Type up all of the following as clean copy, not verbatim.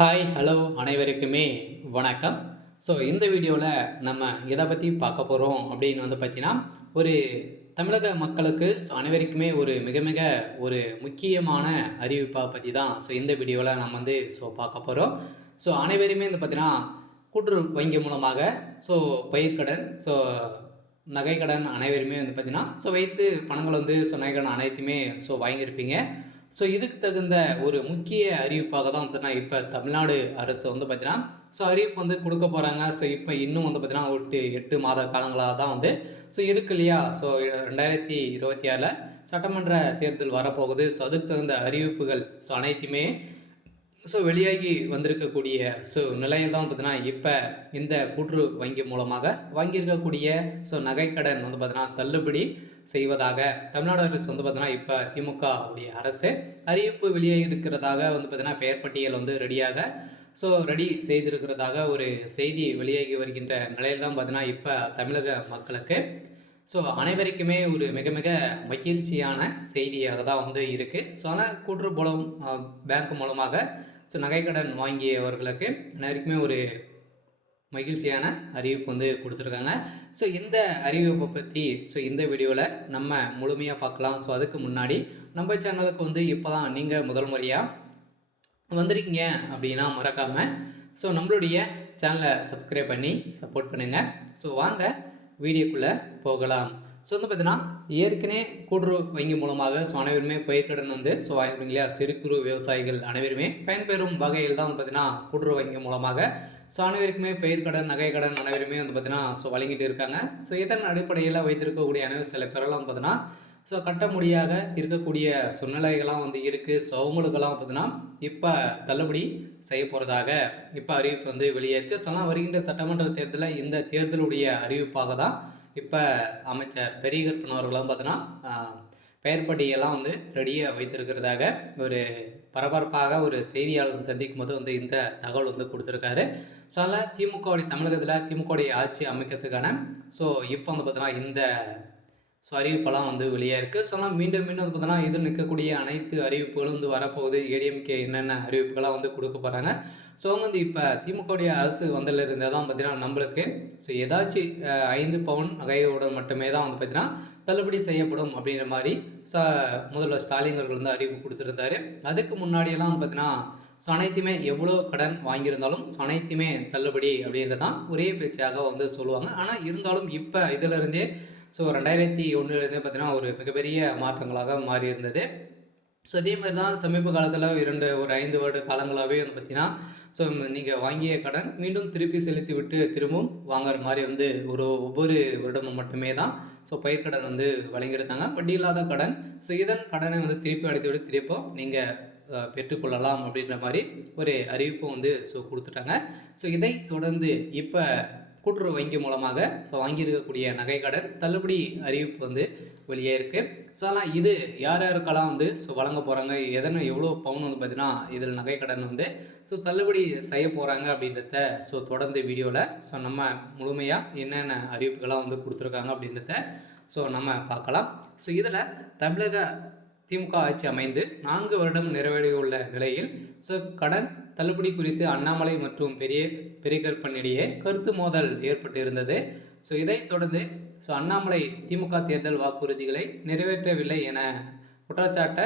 Hi hello அனைவருக்குமே வணக்கம். So இந்த வீடியோவில் நம்ம எதை பற்றி பார்க்க போகிறோம் அப்படின்னு பார்த்தீங்கன்னா, ஒரு தமிழக மக்களுக்கு அனைவருக்குமே ஒரு மிக மிக ஒரு முக்கியமான அறிவிப்பை பற்றி தான் இந்த வீடியோவில் நம்ம பார்க்க போகிறோம். அனைவருமே பார்த்தீங்கன்னா கூட்டுறவு வங்கி மூலமாக பயிர்க்கடன், நகைக்கடன் அனைவருமே பார்த்தீங்கன்னா வைத்து பணங்கள் நகைக்கடன் அனைத்துமே வாங்கியிருப்பீங்க. இதுக்கு தகுந்த ஒரு முக்கிய அறிவிப்பாக தான் பார்த்தீங்கன்னா, இப்போ தமிழ்நாடு அரசு பார்த்தீங்கன்னா, அறிவிப்பு கொடுக்க போகிறாங்க. இப்போ இன்னும் பார்த்தீங்கன்னா, ஒரு 8 மாத காலங்களாக தான் இருக்கு இல்லையா? 2026ல் சட்டமன்ற தேர்தல் வரப்போகுது. அதுக்கு தகுந்த அறிவிப்புகள் அனைத்துமே வெளியாகி வந்திருக்கக்கூடிய நிலையில் தான் பார்த்தீங்கன்னா, இப்போ இந்த கூட்டுறவு வங்கி மூலமாக வாங்கியிருக்கக்கூடிய நகைக்கடன் பார்த்தீங்கன்னா, தள்ளுபடி செய்வதாக தமிழ்நாடு அரசு பார்த்தீங்கன்னா, இப்போ திமுக உடைய அரசு அறிவிப்பு வெளியாகி இருக்கிறதாக பார்த்தீங்கன்னா, பெயர் பட்டியல் ரெடியாக ரெடி செய்திருக்கிறதாக ஒரு செய்தி வெளியாகி வருகின்ற நிலையில் தான் பார்த்தீங்கன்னா, இப்போ தமிழக மக்களுக்கு அனைவருக்குமே ஒரு மிக மிக மகிழ்ச்சியான செய்தியாக தான் இருக்குது. ஆனால் கூட்டுறவு பேங்க் மூலமாக நகைக்கடன் வாங்கியவர்களுக்கு அனைவருக்குமே ஒரு மகிழ்ச்சியான அறிவிப்பு கொடுத்துருக்காங்க. இந்த அறிவிப்பை பற்றி இந்த வீடியோவில் நம்ம முழுமையாக பார்க்கலாம். அதுக்கு முன்னாடி நம்ம சேனலுக்கு இப்போ தான் நீங்கள் முதல் முறையாக வந்திருக்கீங்க அப்படின்னா மறக்காமல் நம்மளுடைய சேனலை சப்ஸ்கிரைப் பண்ணி சப்போர்ட் பண்ணுங்கள். வாங்க வீடியோக்குள்ளே போகலாம். பார்த்தீங்கன்னா, ஏற்கனவே கூட்டுறவு வங்கி மூலமாக அனைவருமே பயிர்க்கடன் வாங்கிக்கிறீங்க இல்லையா? சிறு குறு விவசாயிகள் அனைவருமே பயன்பெறும் வகையில் தான் பார்த்தீங்கன்னா, கூட்டுறவு வங்கி மூலமாக அனைவருக்குமே பயிர்க்கடன், நகைக்கடன் அனைவருமே பார்த்தீங்கன்னா வழங்கிட்டு இருக்காங்க. இதன் அடிப்படையில் வைத்திருக்கக்கூடிய அனைவரும் சில பேரெல்லாம் பார்த்தீங்கன்னா கட்ட முடியாத இருக்கக்கூடிய சூழ்நிலைகள்லாம் இருக்குது. அவங்களுக்கெல்லாம் பார்த்தீங்கன்னா இப்போ தள்ளுபடி செய்ய போகிறதாக இப்போ அறிவிப்பு வெளியே இருக்குது. வருகின்ற சட்டமன்ற தேர்தலில் இந்த தேர்தலுடைய அறிவிப்பாக தான் இப்போ அமைச்சர் பெரியகருப்பன் அவர்களாம் பார்த்தீங்கன்னா பெயர் பட்டியெல்லாம் ரெடியாக வைத்திருக்கிறதாக ஒரு பரபரப்பாக ஒரு செய்தியாளர் சந்திக்கும் போது இந்த தகவல் கொடுத்துருக்காரு. அதனால் திமுகவுடைய தமிழகத்தில் திமுகவுடைய ஆட்சி அமைக்கிறதுக்கான இப்போ பார்த்தீங்கன்னா இந்த அறிவிப்பெல்லாம் வெளியே இருக்குது. ஆனால் மீண்டும் மீண்டும் பார்த்தீங்கன்னா இதில் நிற்கக்கூடிய அனைத்து அறிவிப்புகளும் வரப்போகுது. ஏடிஎம்கே என்னென்ன அறிவிப்புகளாக கொடுக்க போகிறாங்க. அவங்க இப்போ திமுகவுடைய அரசு வந்ததிலிருந்தே தான் பார்த்தீங்கன்னா நம்மளுக்கு ஏதாச்சும் 5 பவுன் நகையுடன் மட்டுமே தான் பார்த்தீங்கன்னா தள்ளுபடி செய்யப்படும் அப்படிங்கிற மாதிரி முதல்வர் ஸ்டாலின் அவர்கள் அறிவிப்பு கொடுத்துருந்தாரு. அதுக்கு முன்னாடியெல்லாம் பார்த்தீங்கன்னா அனைத்துமே எவ்வளோ கடன் வாங்கியிருந்தாலும் அனைத்துமே தள்ளுபடி அப்படின்றது தான் ஒரே பேச்சாக சொல்லுவாங்க. ஆனால் இருந்தாலும் இப்போ இதிலிருந்தே 2001 பார்த்தீங்கன்னா ஒரு மிகப்பெரிய மாற்றங்களாக மாறி இருந்தது. அதே மாதிரி தான் சமீப காலத்தில் ஒரு 5 வருட காலங்களாகவே பார்த்தீங்கன்னா நீங்கள் வாங்கிய கடன் மீண்டும் திருப்பி செலுத்தி விட்டு திரும்பவும் வாங்குற மாதிரி ஒவ்வொரு வருடமும் மட்டுமே தான் பயிர்க்கடன் வழங்கியிருந்தாங்க. வட்டி இல்லாத கடன். இதன் கடனை திருப்பி அடைத்து விட்டு திருப்போ நீங்கள் பெற்றுக்கொள்ளலாம் அப்படின்ற மாதிரி ஒரு அறிவிப்பும் கொடுத்துட்டாங்க. இதை தொடர்ந்து இப்போ கூட்டுறவு வங்கி மூலமாக வாங்கியிருக்கக்கூடிய நகைக்கடன் தள்ளுபடி அறிவிப்பு வெளியே இருக்குது. ஆனால் இது யார் யாருக்கெல்லாம் வழங்க போகிறாங்க, எவ்வளோ பவுன் பார்த்தீங்கன்னா இதில் நகைக்கடன் தள்ளுபடி செய்ய போகிறாங்க அப்படின்றத தொடர்ந்து வீடியோவில் நம்ம முழுமையாக என்னென்ன அறிவிப்புகளாக கொடுத்துருக்காங்க அப்படின்றத நம்ம பார்க்கலாம். இதில் தமிழக திமுக ஆட்சி அமைந்து 4 வருடம் நிறைவடையுள்ள நிலையில் கடன் தள்ளுபடி குறித்து அண்ணாமலை மற்றும் பெரியகருப்பன் இடையே கருத்து மோதல் ஏற்பட்டு இருந்தது. இதைத் தொடர்ந்து அண்ணாமலை திமுக தேர்தல் வாக்குறுதிகளை நிறைவேற்றவில்லை என குற்றச்சாட்ட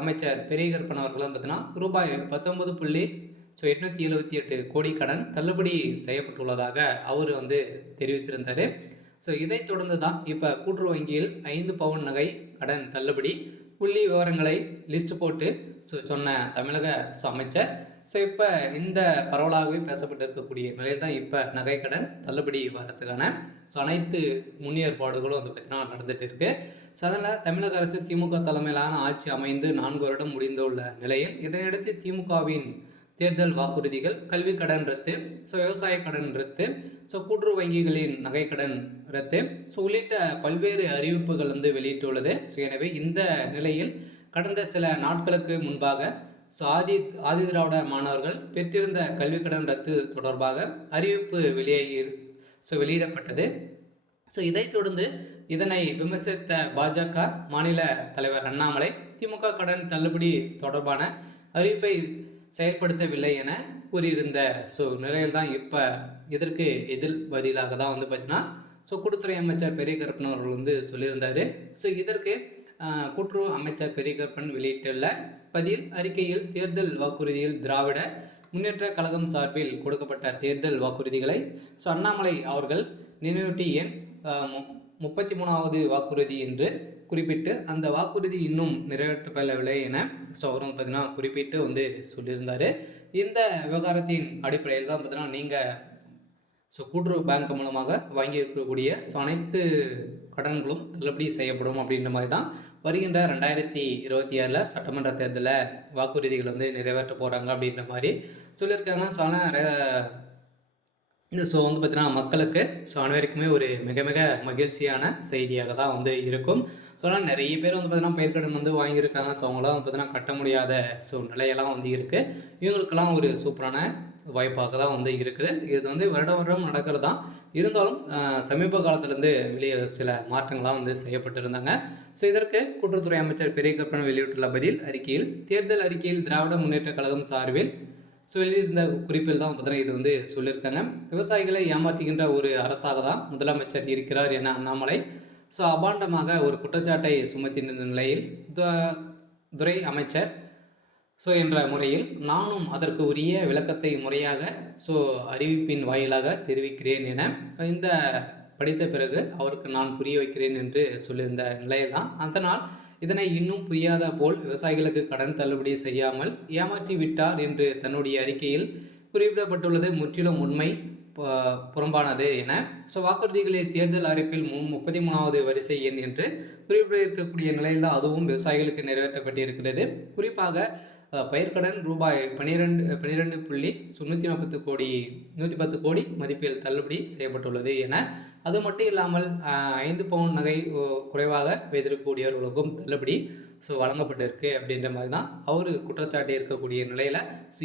அமைச்சர் பெரியகருப்பன் அவர்களும் பார்த்தீங்கன்னா ரூபாய் 19.878 கோடி கடன் தள்ளுபடி செய்யப்பட்டுள்ளதாக அவர் தெரிவித்திருந்தார். இதைத் தொடர்ந்து தான் இப்போ கூட்டுறவு வங்கியில் 5 பவுன் நகை கடன் தள்ளுபடி புள்ளி விவரங்களை லிஸ்ட் போட்டு சொன்ன தமிழக அமைச்சர் இப்போ இந்த பரவலாகவே பேசப்பட்டு இருக்கக்கூடிய நிலையில் தான் இப்போ நகைக்கடன் தள்ளுபடி வரத்துக்கான அனைத்து முன்னேற்பாடுகளும் பார்த்தீங்கன்னா நடந்துகிட்டு இருக்குது. அதனால் தமிழக அரசு திமுக தலைமையிலான ஆட்சி அமைந்து 4 வருடம் முடிந்துள்ள நிலையில் இதனையடுத்து திமுகவின் தேர்தல் வாக்குறுதிகள் கல்வி கடன் ரத்து, விவசாய கடன் ரத்து, கூட்டுறவு வங்கிகளின் நகைக்கடன் ரத்து உள்ளிட்ட பல்வேறு அறிவிப்புகள் வெளியிட்டுள்ளது. எனவே இந்த நிலையில் கடந்த சில நாட்களுக்கு முன்பாக ஆதி திராவிட மாணவர்கள் பெற்றிருந்த கல்வி கடன் ரத்து தொடர்பாக அறிவிப்பு வெளியிடப்பட்டது. இதைத் தொடர்ந்து இதனை விமர்சித்த பாஜக மாநில தலைவர் அண்ணாமலை திமுக கடன் தள்ளுபடி தொடர்பான அறிவிப்பை செயல்படுத்தவில்லை என கூறியிருந்த நிலையில் தான் இப்போ இதற்கு பதிலாக தான் வந்து பார்த்திங்கன்னா கூட்டுத்துறை அமைச்சர் பெரிய கருப்பன் அவர்கள் வந்து சொல்லியிருந்தார். இதற்கு கூட்டுறவு அமைச்சர் பெரிய கருப்பன் வெளியிட்டுள்ள பதில் அறிக்கையில் தேர்தல் வாக்குறுதியில் திராவிட முன்னேற்ற கழகம் சார்பில் கொடுக்கப்பட்ட தேர்தல் வாக்குறுதிகளை அண்ணாமலை அவர்கள் நினைவூட்டி எண் 33வது வாக்குறுதி என்று குறிப்பிட்டு அந்த வாக்குறுதி இன்னும் நிறைவேற்றப்படவில்லை என அவர் வந்து பார்த்தீங்கன்னா குறிப்பிட்டு வந்து சொல்லியிருந்தார். இந்த விவகாரத்தின் அடிப்படையில் தான் பார்த்தீங்கன்னா நீங்கள் கூட்டுறவு பேங்க் மூலமாக வாங்கி இருக்கக்கூடிய அனைத்து கடன்களும் தள்ளுபடி செய்யப்படும் அப்படின்ற மாதிரி தான் வருகின்ற 2026 சட்டமன்ற தேர்தலில் வாக்குறுதிகள் வந்து நிறைவேற்ற போகிறாங்க அப்படின்ற மாதிரி சொல்லியிருக்காங்க. இந்த வந்து பார்த்தீங்கன்னா மக்களுக்கு அனைவருக்குமே ஒரு மிக மிக மகிழ்ச்சியான செய்தியாக தான் வந்து இருக்கும். நிறைய பேர் வந்து பார்த்தீங்கன்னா பயிர்க்கடன் வந்து வாங்கியிருக்காங்க. அவங்களாம் வந்து பார்த்தீங்கன்னா கட்ட முடியாத நிலையெல்லாம் வந்து இருக்குது. இவங்களுக்கெல்லாம் ஒரு சூப்பரான வாய்ப்பாக தான் வந்து இருக்குது. இது வந்து வருடம் நடக்கிறது தான். இருந்தாலும் சமீப காலத்திலேருந்து வெளியே சில மாற்றங்கள்லாம் வந்து செய்யப்பட்டிருந்தாங்க. இதற்கு கூட்டுறவுத்துறை அமைச்சர் பெரிய கருப்பன் வெளியிட்டுள்ள பதில் அறிக்கையில் தேர்தல் அறிக்கையில் திராவிட முன்னேற்ற கழகம் சார்பில் வெளியிருந்த குறிப்பில் தான் பார்த்தீங்கன்னா இது வந்து சொல்லியிருக்காங்க. விவசாயிகளை ஏமாற்றுகின்ற ஒரு அரசாக தான் முதலமைச்சர் இருக்கிறார் என அண்ணாமலை அபாண்டமாக ஒரு குற்றச்சாட்டை சுமத்தின நிலையில் துறை அமைச்சர் என்ற முறையில் நானும் அதற்கு உரிய விளக்கத்தை முறையாக அறிவிப்பின் வாயிலாக தெரிவிக்கிறேன் என இந்த படித்த பிறகு அவருக்கு நான் புரிய வைக்கிறேன் என்று சொல்லியிருந்த நிலையில்தான். அதனால் இதனை இன்னும் புரியாத போல் விவசாயிகளுக்கு கடன் தள்ளுபடி செய்யாமல் ஏமாற்றி விட்டார் என்று தன்னுடைய அறிக்கையில் குறிப்பிடப்பட்டுள்ளது முற்றிலும் உண்மை புறம்பானது என வாக்குறுதிகளில் தேர்தல் அறிவிப்பில் 33வது வரிசை எண் என்று குறிப்பிட்டிருக்கக்கூடிய நிலையில் தான் அதுவும் விவசாயிகளுக்கு நிறைவேற்றப்பட்டிருக்கிறது. குறிப்பாக பயிர்க்கடன் ரூபாய் 110 கோடி மதிப்பில் தள்ளுபடி செய்யப்பட்டுள்ளது என, அது மட்டும் இல்லாமல் 5 பவுன் நகை குறைவாக வைத்திருக்கக்கூடியவர்களுக்கும் தள்ளுபடி வழங்கப்பட்டிருக்கு அப்படின்ற மாதிரி தான் அவர் குற்றச்சாட்டு இருக்கக்கூடிய நிலையில்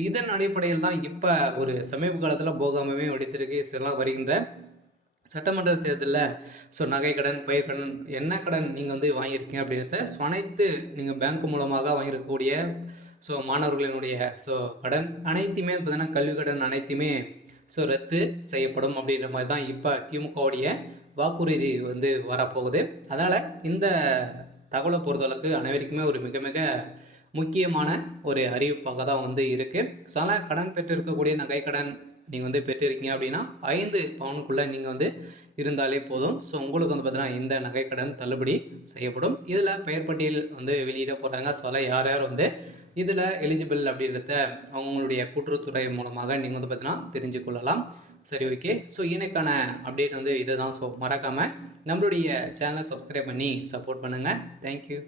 இதன் அடிப்படையில் தான் இப்போ ஒரு சமீப காலத்தில் போகாமவே வெடித்திருக்கு. இதெல்லாம் வருகின்ற சட்டமன்ற தேர்தலில் நகை கடன், பயிர்க்கடன், என்ன கடன் நீங்கள் வந்து வாங்கியிருக்கீங்க அப்படின்றத அனைத்து நீங்கள் பேங்க் மூலமாக வாங்கியிருக்கக்கூடிய மாணவர்களினுடைய கடன் அனைத்துமே பார்த்தீங்கன்னா கல்வி கடன் அனைத்துமே ரத்து செய்யப்படும் அப்படின்ற மாதிரி தான் இப்போ திமுகவுடைய வாக்குறுதி வந்து வரப்போகுது. அதனால் இந்த தகவலை பொறுத்தளவுக்கு அனைவருக்குமே ஒரு மிக மிக முக்கியமான ஒரு அறிவிப்பாக தான் வந்து இருக்குது. கடன் பெற்றிருக்கக்கூடிய நகை கடன் நீங்கள் வந்து பெற்றிருக்கீங்க அப்படின்னா 5 பவுனுக்குள்ளே நீங்கள் வந்து இருந்தாலே போதும். உங்களுக்கு வந்து பார்த்தீங்கன்னா இந்த நகை கடன் தள்ளுபடி செய்யப்படும். இதில் பெயர் பட்டியல் வந்து வெளியிட போகிறாங்க. யார் யார் வந்து இதில் எலிஜிபிள் அப்படின்றத அவங்களுடைய கூட்டுறவுத்துறை மூலமாக நீங்கள் வந்து பார்த்தீங்கன்னா தெரிஞ்சு கொள்ளலாம். சரி, ஓகே. எனக்கான அப்டேட் வந்து இதுதான். மறக்காமல் நம்மளுடைய சேனலை சப்ஸ்கிரைப் பண்ணி சப்போர்ட் பண்ணுங்கள். தேங்க்யூ.